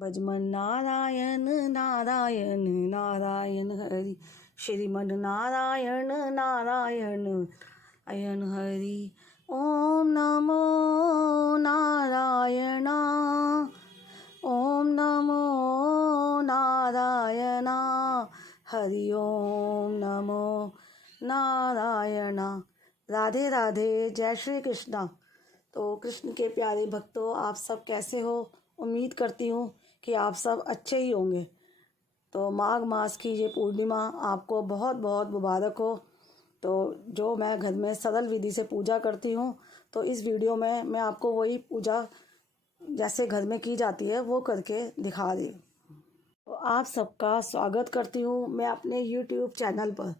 भजमन नारायण नारायण नारायण हरि, श्रीमन नारायण नारायण अयन हरि। ओम नमो नारायण, ओम नमो नारायण, हरि ओम नमो नारायण। राधे राधे, जय श्री कृष्णा। तो कृष्ण के प्यारे भक्तों, आप सब कैसे हो? उम्मीद करती हूँ कि आप सब अच्छे ही होंगे। तो माघ मास की ये पूर्णिमा आपको बहुत बहुत मुबारक हो। तो जो मैं घर में सरल विधि से पूजा करती हूँ, तो इस वीडियो में मैं आपको वही पूजा जैसे घर में की जाती है वो करके दिखा रही हूँ। तो आप सबका स्वागत करती हूँ मैं अपने YouTube चैनल पर।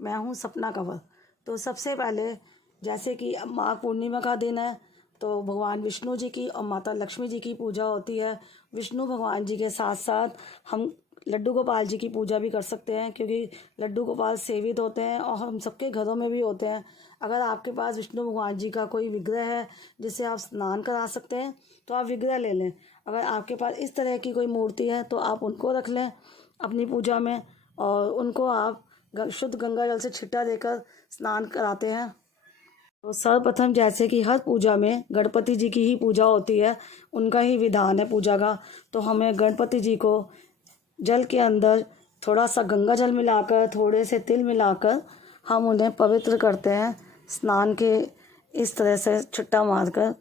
मैं हूँ सपना कंवर। तो सबसे पहले जैसे कि माघ पूर्णिमा का दिन है, तो भगवान विष्णु जी की और माता लक्ष्मी जी की पूजा होती है। विष्णु भगवान जी के साथ साथ हम लड्डू गोपाल जी की पूजा भी कर सकते हैं, क्योंकि लड्डू गोपाल सेवित होते हैं और हम सबके घरों में भी होते हैं। अगर आपके पास विष्णु भगवान जी का कोई विग्रह है जिसे आप स्नान करा सकते हैं, तो आप विग्रह ले लें। अगर आपके पास इस तरह की कोई मूर्ति है तो आप उनको रख लें अपनी पूजा में, और उनको आप शुद्ध गंगा जल से छिट्टा देकर स्नान कराते हैं। तो सर्वप्रथम जैसे कि हर पूजा में गणपति जी की ही पूजा होती है, उनका ही विधान है पूजा का। तो हमें गणपति जी को जल के अंदर थोड़ा सा गंगा जल मिलाकर, थोड़े से तिल मिलाकर हम उन्हें पवित्र करते हैं स्नान के इस तरह से छिट्टा मारकर।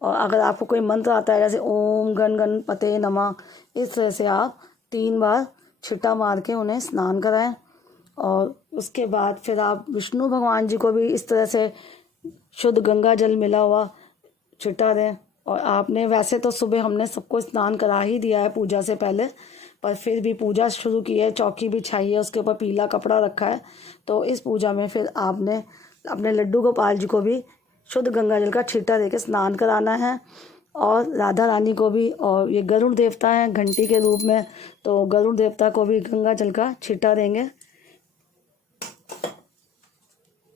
और अगर आपको कोई मंत्र आता है जैसे ओम गण गणपते नमः, इस तरह से आप 3 बार छिट्टा मार के उन्हें स्नान कराएं। और उसके बाद फिर आप विष्णु भगवान जी को भी इस तरह से शुद्ध गंगा जल मिला हुआ छिटा दें। और आपने वैसे तो सुबह हमने सबको स्नान करा ही दिया है पूजा से पहले, पर फिर भी पूजा शुरू की है, चौकी बिछाई है, उसके ऊपर पीला कपड़ा रखा है। तो इस पूजा में फिर आपने अपने लड्डू गोपाल जी को भी शुद्ध गंगा जल का छींटा देकर स्नान कराना है, और राधा रानी को भी। और ये गरुड़ देवता हैं घंटी के रूप में, तो गरुड़ देवता को भी गंगा जल का छींटा देंगे।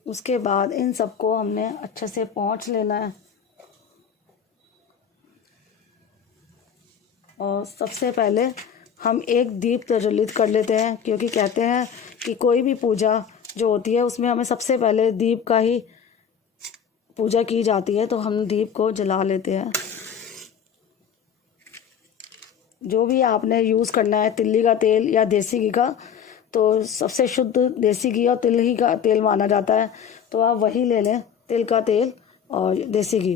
उसके बाद इन सबको हमने अच्छे से पोंछ लेना है। और सबसे पहले हम एक दीप प्रज्वलित कर लेते हैं, क्योंकि कहते हैं कि कोई भी पूजा जो होती है उसमें हमें सबसे पहले दीप का ही पूजा की जाती है। तो हम दीप को जला लेते हैं। जो भी आपने यूज़ करना है, तिल्ली का तेल या देसी घी का, तो सबसे शुद्ध देसी घी और तिल ही का तेल माना जाता है, तो आप वही ले लें, तिल का तेल और देसी घी।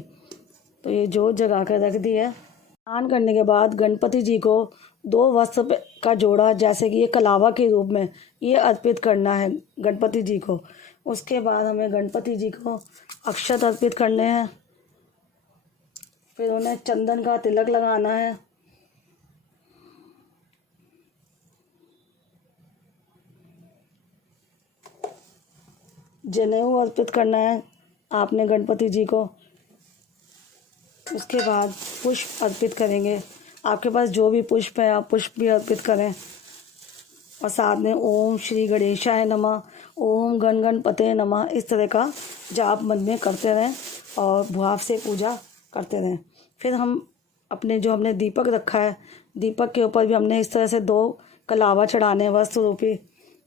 तो ये जोत जगा कर रख दी है। स्नान करने के बाद गणपति जी को 2 वस्त्र का जोड़ा, जैसे कि ये कलावा के रूप में, ये अर्पित करना है गणपति जी को। उसके बाद हमें गणपति जी को अक्षत अर्पित करने हैं। फिर उन्हें चंदन का तिलक लगाना है। जनेऊ अर्पित करना है आपने गणपति जी को। उसके बाद पुष्प अर्पित करेंगे। आपके पास जो भी पुष्प है आप पुष्प भी अर्पित करें। और साथ में ओम श्री गणेशाय नमः, ओम गण गणपते नमः, इस तरह का जाप मन में करते रहें और भाव से पूजा करते रहें। फिर हम अपने जो हमने दीपक रखा है, दीपक के ऊपर भी हमने इस तरह से 2 कलावा चढ़ाने हैं वस्त्र रूपी,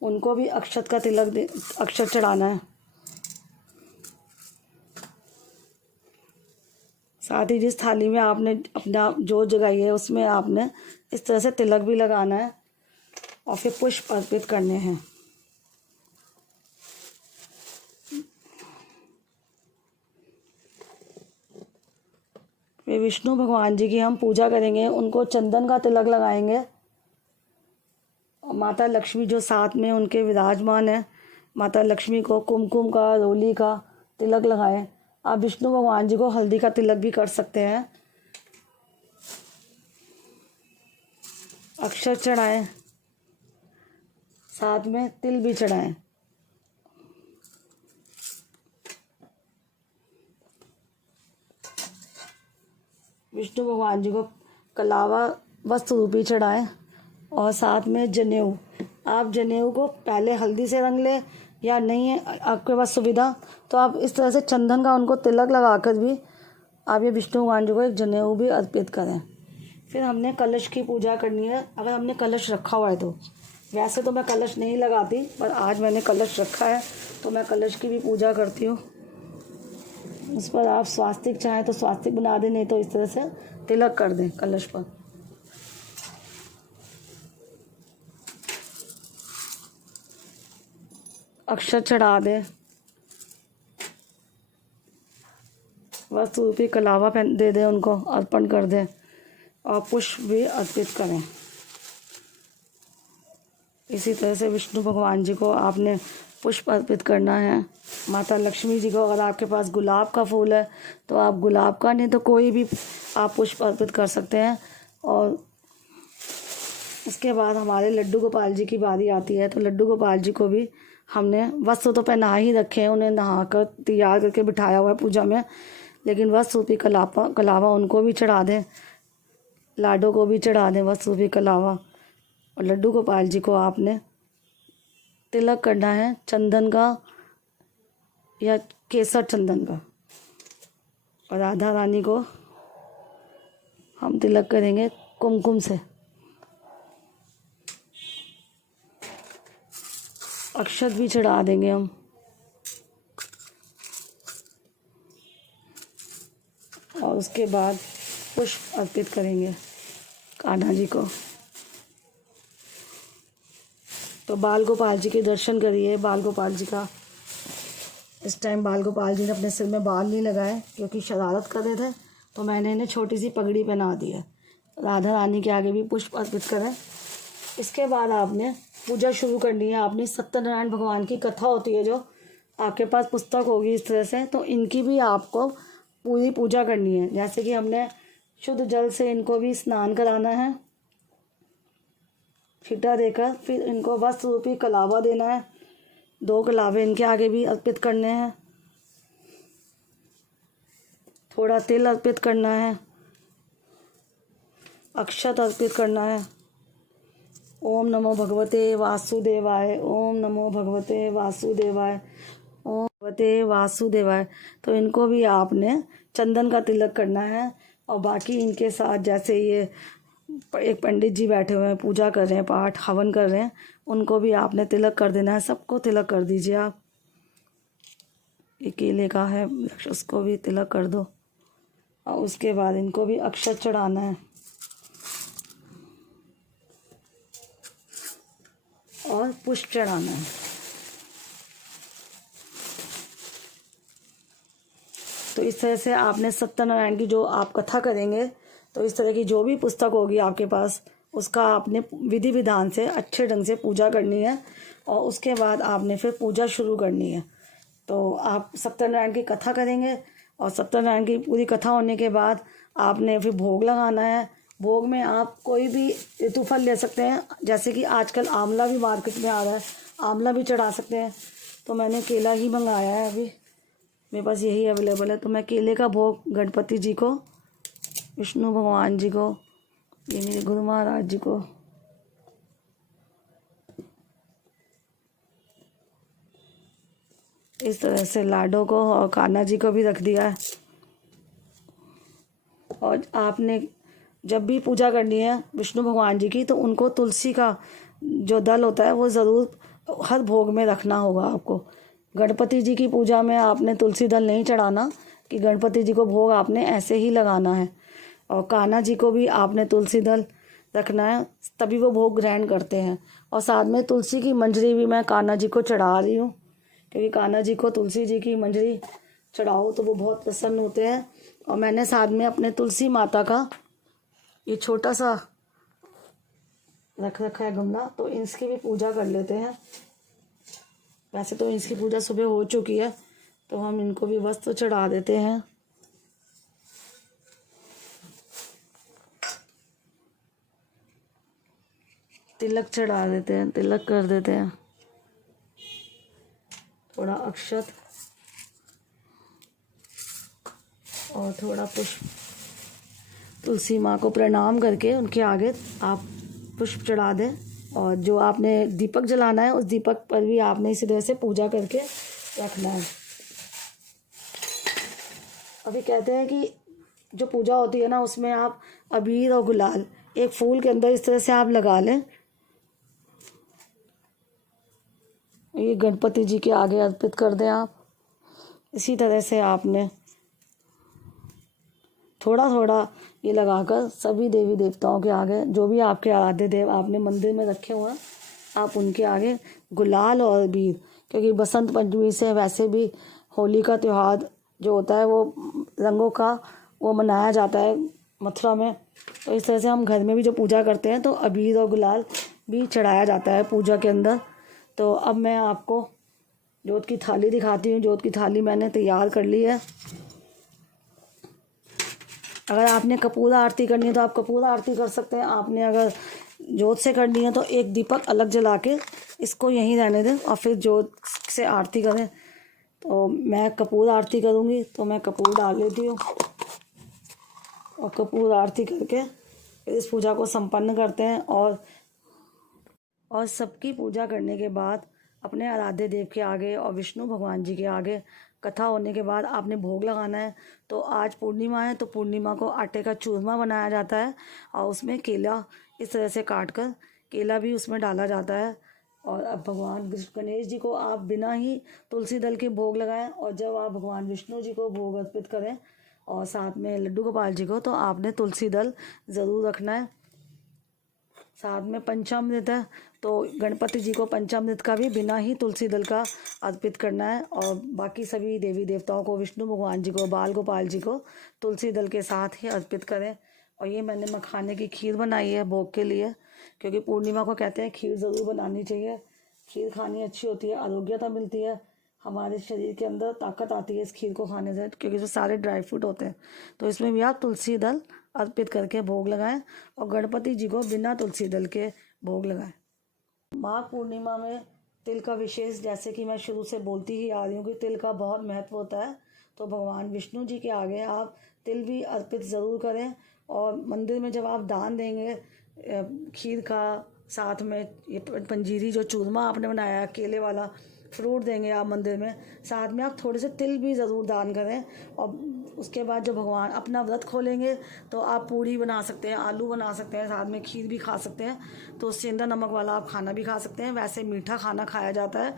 उनको भी अक्षत का तिलक अक्षत चढ़ाना है। साथ ही जिस थाली में आपने अपना जोत जगाई है उसमें आपने इस तरह से तिलक भी लगाना है, और फिर पुष्प अर्पित करने हैं। फिर विष्णु भगवान जी की हम पूजा करेंगे, उनको चंदन का तिलक लगाएंगे। और माता लक्ष्मी जो साथ में उनके विराजमान है, माता लक्ष्मी को कुमकुम का, रोली का तिलक लगाएं। आप विष्णु भगवान जी को हल्दी का तिलक भी कर सकते हैं। अक्षर चढ़ाएं, साथ में तिल भी चढ़ाएं। विष्णु भगवान जी को कलावा वस्त्र रूपी चढ़ाएं, और साथ में जनेऊ। आप जनेऊ को पहले हल्दी से रंग लें, या नहीं है आपके पास सुविधा तो आप इस तरह से चंदन का उनको तिलक लगाकर भी आप ये विष्णु भगवान जी को एक जनेऊ भी अर्पित करें। फिर हमने कलश की पूजा करनी है, अगर हमने कलश रखा हुआ है तो। वैसे तो मैं कलश नहीं लगाती, पर आज मैंने कलश रखा है तो मैं कलश की भी पूजा करती हूँ। उस पर आप स्वास्तिक चाहें तो स्वास्तिक बना दें, नहीं तो इस तरह से तिलक कर दें कलश पर। अक्षत चढ़ा दें, वस्तु रूपी कलावा पहन दे दें, उनको अर्पण कर दें और पुष्प भी अर्पित करें। इसी तरह से विष्णु भगवान जी को आपने पुष्प अर्पित करना है। माता लक्ष्मी जी को अगर आपके पास गुलाब का फूल है तो आप गुलाब का, नहीं तो कोई भी आप पुष्प अर्पित कर सकते हैं। और इसके बाद हमारे लड्डू गोपाल जी की बारी आती है, तो लड्डू गोपाल जी को भी हमने वस्त्र तो पहना ही रखे हैं, उन्हें नहाकर तैयार करके बिठाया हुआ है पूजा में, लेकिन वस्त्र रूपी कलावा उनको भी चढ़ा दें, लाडो को भी चढ़ा दें वस्त्र रूपी कलावा। और लड्डू गोपाल जी को आपने तिलक करना है चंदन का या केसर चंदन का। और राधा रानी को हम तिलक करेंगे कुमकुम से। अक्षत भी चढ़ा देंगे हम। और उसके बाद पुष्प अर्पित करेंगे कान्हा जी को। तो बाल गोपाल जी के दर्शन करिए। बाल गोपाल जी का इस टाइम बाल गोपाल जी ने अपने सिर में बाल नहीं लगाए क्योंकि शरारत कर रहे थे, तो मैंने इन्हें छोटी सी पगड़ी पहना दी है। राधा रानी के आगे भी पुष्प अर्पित करें। इसके बाद आपने पूजा शुरू करनी है। आपने सत्यनारायण भगवान की कथा होती है, जो आपके पास पुस्तक होगी इस तरह से, तो इनकी भी आपको पूरी पूजा करनी है। जैसे कि हमने शुद्ध जल से इनको भी स्नान कराना है, छींटा देकर, फिर इनको वस्त्र रूपी कलावा देना है। 2 कलावे इनके आगे भी अर्पित करने हैं। थोड़ा तिल अर्पित करना है, अक्षत अर्पित करना है। ओम नमो भगवते वासुदेवाय, ओम नमो भगवते वासुदेवाय, ओम भगवते वासुदेवाय। तो इनको भी आपने चंदन का तिलक करना है। और बाकी इनके साथ जैसे ये एक पंडित जी बैठे हुए हैं, पूजा कर रहे हैं, पाठ हवन कर रहे हैं, उनको भी आपने तिलक कर देना है। सबको तिलक कर दीजिए आप। ये केले का है, उसको भी तिलक कर दो। और उसके बाद इनको भी अक्षत चढ़ाना है और पुष्प चढ़ाना है। तो इस तरह से आपने सत्यनारायण की जो आप कथा करेंगे, तो इस तरह की जो भी पुस्तक होगी आपके पास, उसका आपने विधि विधान से अच्छे ढंग से पूजा करनी है। और उसके बाद आपने फिर पूजा शुरू करनी है। तो आप सत्यनारायण की कथा करेंगे और सत्यनारायण की पूरी कथा होने के बाद आपने फिर भोग लगाना है। भोग में आप कोई भी ऋतुफल ले सकते हैं, जैसे कि आजकल आंवला भी मार्केट में आ रहा है, आंवला भी चढ़ा सकते हैं। तो मैंने केला ही मंगाया है, अभी मेरे पास यही अवेलेबल है। तो मैं केले का भोग गणपति जी को, विष्णु भगवान जी को, ये मेरे गुरु महाराज जी को, इस तरह से लाडो को और कान्हा जी को भी रख दिया है। और आपने जब भी पूजा करनी है विष्णु भगवान जी की, तो उनको तुलसी का जो दल होता है वो ज़रूर हर भोग में रखना होगा आपको। गणपति जी की पूजा में आपने तुलसी दल नहीं चढ़ाना, कि गणपति जी को भोग आपने ऐसे ही लगाना है। और कान्हा जी को भी आपने तुलसी दल रखना है, तभी वो भोग ग्रहण करते हैं। और साथ में तुलसी की मंजरी भी मैं कान्हा जी को चढ़ा रही हूँ, क्योंकि कान्हा जी को तुलसी जी की मंजरी चढ़ाओ तो वो बहुत प्रसन्न होते हैं। और मैंने साथ में अपने तुलसी माता का ये छोटा सा रख रखा है गमला, तो इसकी भी पूजा कर लेते हैं। वैसे तो इसकी पूजा सुबह हो चुकी है, तो हम इनको भी वस्त्र चढ़ा देते हैं। तिलक चढ़ा देते हैं, तिलक कर देते हैं। थोड़ा अक्षत और थोड़ा पुष्प, तुलसी माँ को प्रणाम करके उनके आगे आप पुष्प चढ़ा दें। और जो आपने दीपक जलाना है, उस दीपक पर भी आपने इसी तरह से पूजा करके रखना है। अभी कहते हैं कि जो पूजा होती है ना, उसमें आप अबीर और गुलाल एक फूल के अंदर इस तरह से आप लगा लें। ये गणपति जी के आगे अर्पित कर दें आप। इसी तरह से आपने थोड़ा थोड़ा ये लगाकर सभी देवी देवताओं के आगे, जो भी आपके आराध्य देव आपने मंदिर में रखे हुए हैं, आप उनके आगे गुलाल और अबीर, क्योंकि बसंत पंचमी से वैसे भी होली का त्यौहार जो होता है वो रंगों का वो मनाया जाता है मथुरा में। तो इस तरह से हम घर में भी जो पूजा करते हैं तो अबीर और गुलाल भी चढ़ाया जाता है पूजा के अंदर। तो अब मैं आपको जोत की थाली दिखाती हूँ। जोत की थाली मैंने तैयार कर ली है। अगर आपने कपूर आरती करनी है तो आप कपूर आरती कर सकते हैं। आपने अगर जोत से करनी है तो एक दीपक अलग जला के इसको यहीं रहने दें और फिर जोत से आरती करें। तो मैं कपूर आरती करूँगी तो मैं कपूर डाल लेती हूँ और कपूर आरती करके फिर इस पूजा को संपन्न करते हैं। और सबकी पूजा करने के बाद अपने आराध्य देव के आगे और विष्णु भगवान जी के आगे कथा होने के बाद आपने भोग लगाना है। तो आज पूर्णिमा है तो पूर्णिमा को आटे का चूरमा बनाया जाता है और उसमें केला इस तरह से काट कर केला भी उसमें डाला जाता है। और अब भगवान गणेश जी को आप बिना ही तुलसी दल के भोग लगाएं और जब आप भगवान विष्णु जी को भोग अर्पित करें और साथ में लड्डू गोपाल जी को, तो आपने तुलसी दल ज़रूर रखना है। साथ में पंचामृत है तो गणपति जी को पंचामृत का भी बिना ही तुलसी दल का अर्पित करना है। और बाकी सभी देवी देवताओं को, विष्णु भगवान जी को, बाल गोपाल जी को तुलसी दल के साथ ही अर्पित करें। और ये मैंने मखाने की खीर बनाई है भोग के लिए, क्योंकि पूर्णिमा को कहते हैं खीर ज़रूर बनानी चाहिए। खीर खानी अच्छी होती है, आरोग्यता मिलती है, हमारे शरीर के अंदर ताकत आती है इस खीर को खाने से, क्योंकि जो सारे ड्राई फ्रूट होते हैं। तो इसमें भी आप तुलसी दल अर्पित करके भोग लगाएं और गणपति जी को बिना तुलसी दल के भोग लगाएं। माघ पूर्णिमा में तिल का विशेष, जैसे कि मैं शुरू से बोलती ही आ रही हूँ कि तिल का बहुत महत्व होता है। तो भगवान विष्णु जी के आगे आप तिल भी अर्पित ज़रूर करें। और मंदिर में जब आप दान देंगे खीर का, साथ में ये पंजीरी जो चूरमा आपने बनाया है केले वाला, फ्रूट देंगे आप मंदिर में, साथ में आप थोड़े से तिल भी ज़रूर दान करें। और उसके बाद जो भगवान अपना व्रत खोलेंगे तो आप पूड़ी बना सकते हैं, आलू बना सकते हैं, साथ में खीर भी खा सकते हैं। तो सेंधा नमक वाला आप खाना भी खा सकते हैं। वैसे मीठा खाना खाया जाता है।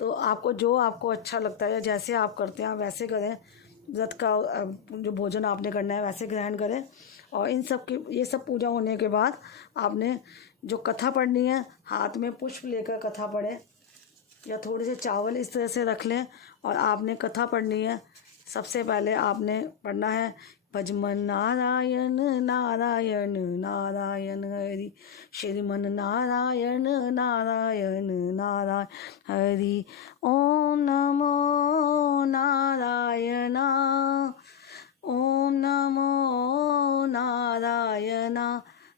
तो आपको जो आपको अच्छा लगता है या जैसे आप करते हैं आप वैसे करें। व्रत का जो भोजन आपने करना है वैसे ग्रहण करें। और इन सब की ये सब पूजा होने के बाद आपने जो कथा पढ़नी है, हाथ में पुष्प लेकर कथा पढ़ें या थोड़े से चावल इस तरह से रख लें और आपने कथा पढ़नी है। सबसे पहले आपने पढ़ना है भजमन नारायण नारायण नारायण हरि, श्रीमन नारायण नारायण नारायण हरि, ओम नमो नारायण, ओम नमो नारायण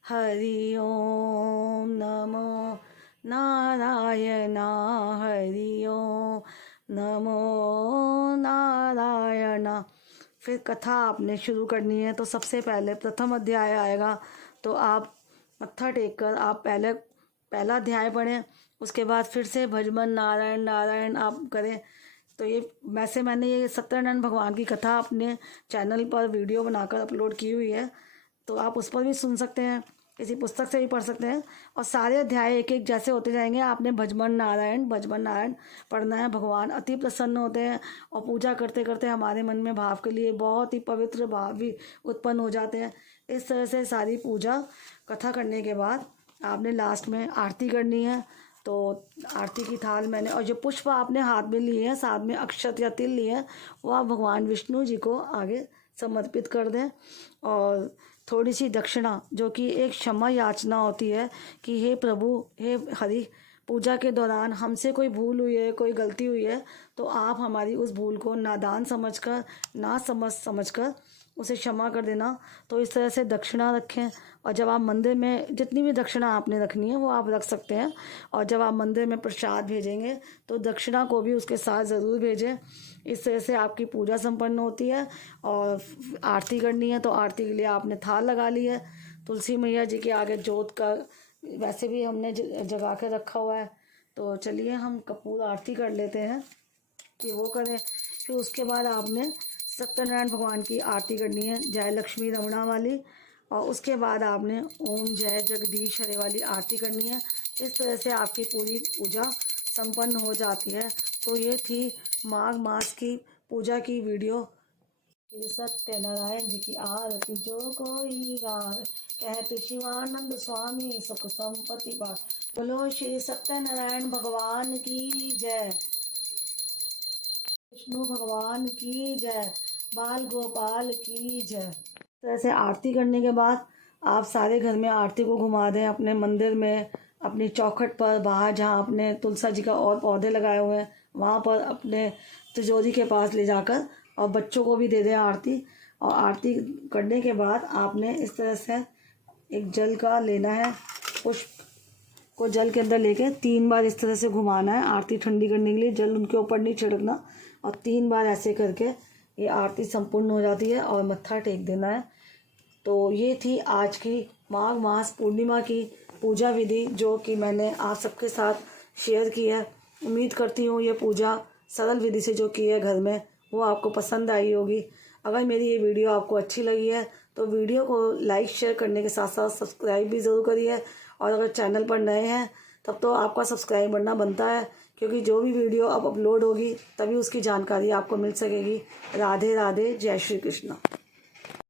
हरि, ओम नमो नारायण हरि, ओम नमो नारायण। फिर कथा आपने शुरू करनी है। तो सबसे पहले प्रथम अध्याय आएगा तो आप मत्था टेक कर आप पहला अध्याय पढ़ें। उसके बाद फिर से भजमन नारायण नारायण आप करें। तो ये वैसे मैंने ये सत्यनारायण भगवान की कथा अपने चैनल पर वीडियो बनाकर अपलोड की हुई है, तो आप उस पर भी सुन सकते हैं, किसी पुस्तक से भी पढ़ सकते हैं। और सारे अध्याय एक एक जैसे होते जाएंगे। आपने भजमन नारायण पढ़ना है। भगवान अति प्रसन्न होते हैं और पूजा करते करते हमारे मन में भाव के लिए बहुत ही पवित्र भाव भी उत्पन्न हो जाते हैं। इस तरह से सारी पूजा कथा करने के बाद आपने लास्ट में आरती करनी है। तो आरती की थाल मैंने, और जो पुष्प आपने हाथ में लिए हैं, साथ में अक्षत या तिल लिए हैं, वो आप भगवान विष्णु जी को आगे समर्पित कर दें। और थोड़ी सी दक्षिणा, जो कि एक क्षमा याचना होती है कि हे प्रभु, हे हरि, पूजा के दौरान हमसे कोई भूल हुई है, कोई गलती हुई है, तो आप हमारी उस भूल को नादान समझकर, ना समझकर उसे क्षमा कर देना। तो इस तरह से दक्षिणा रखें। और जब आप मंदिर में जितनी भी दक्षिणा आपने रखनी है वो आप रख सकते हैं। और जब आप मंदिर में प्रसाद भेजेंगे तो दक्षिणा को भी उसके साथ ज़रूर भेजें। इस तरह से आपकी पूजा संपन्न होती है। और आरती करनी है तो आरती के लिए आपने थाल लगा ली है। तुलसी मैया जी के आगे जोत का वैसे भी हमने जगा के रखा हुआ है। तो चलिए हम कपूर आरती कर लेते हैं कि वो करें। फिर उसके बाद आपने सत्यनारायण भगवान की आरती करनी है, जय लक्ष्मी रमणा वाली। और उसके बाद आपने ओम जय जगदीश हरे वाली आरती करनी है। इस तरह से आपकी पूरी पूजा संपन्न हो जाती है। तो ये थी माघ मास की पूजा की वीडियो। श्री सत्यनारायण जी की आरती जो कोई गावे, कहते शिवानंद स्वामी सुख संपत्ति पाए। बोलो श्री सत्यनारायण भगवान की जय, विष्णु भगवान की जय, बाल गोपाल की जय। तरह से आरती करने के बाद आप सारे घर में आरती को घुमा दें, अपने मंदिर में, अपनी चौखट पर, बाहर जहाँ आपने तुलसी जी का और पौधे लगाए हुए हैं वहाँ पर, अपने तिजोरी के पास ले जाकर, और बच्चों को भी दे दें आरती। और आरती करने के बाद आपने इस तरह से एक जल का लेना है, पुष्प को जल के अंदर लेके 3 बार इस तरह से घुमाना है आरती ठंडी करने के लिए। जल उनके ऊपर नहीं छिड़कना, और 3 बार ऐसे करके ये आरती संपूर्ण हो जाती है और मत्था टेक देना है। तो ये थी आज की माघ मास पूर्णिमा की पूजा विधि जो कि मैंने आप सबके साथ शेयर की है। उम्मीद करती हूँ ये पूजा सरल विधि से जो की है घर में वो आपको पसंद आई होगी। अगर मेरी ये वीडियो आपको अच्छी लगी है तो वीडियो को लाइक शेयर करने के साथ साथ सब्सक्राइब भी ज़रूर करिए। और अगर चैनल पर नए हैं तब तो आपका सब्सक्राइब करना बनता है, क्योंकि जो भी वीडियो अब अपलोड होगी तभी उसकी जानकारी आपको मिल सकेगी। राधे राधे, जय श्री कृष्ण।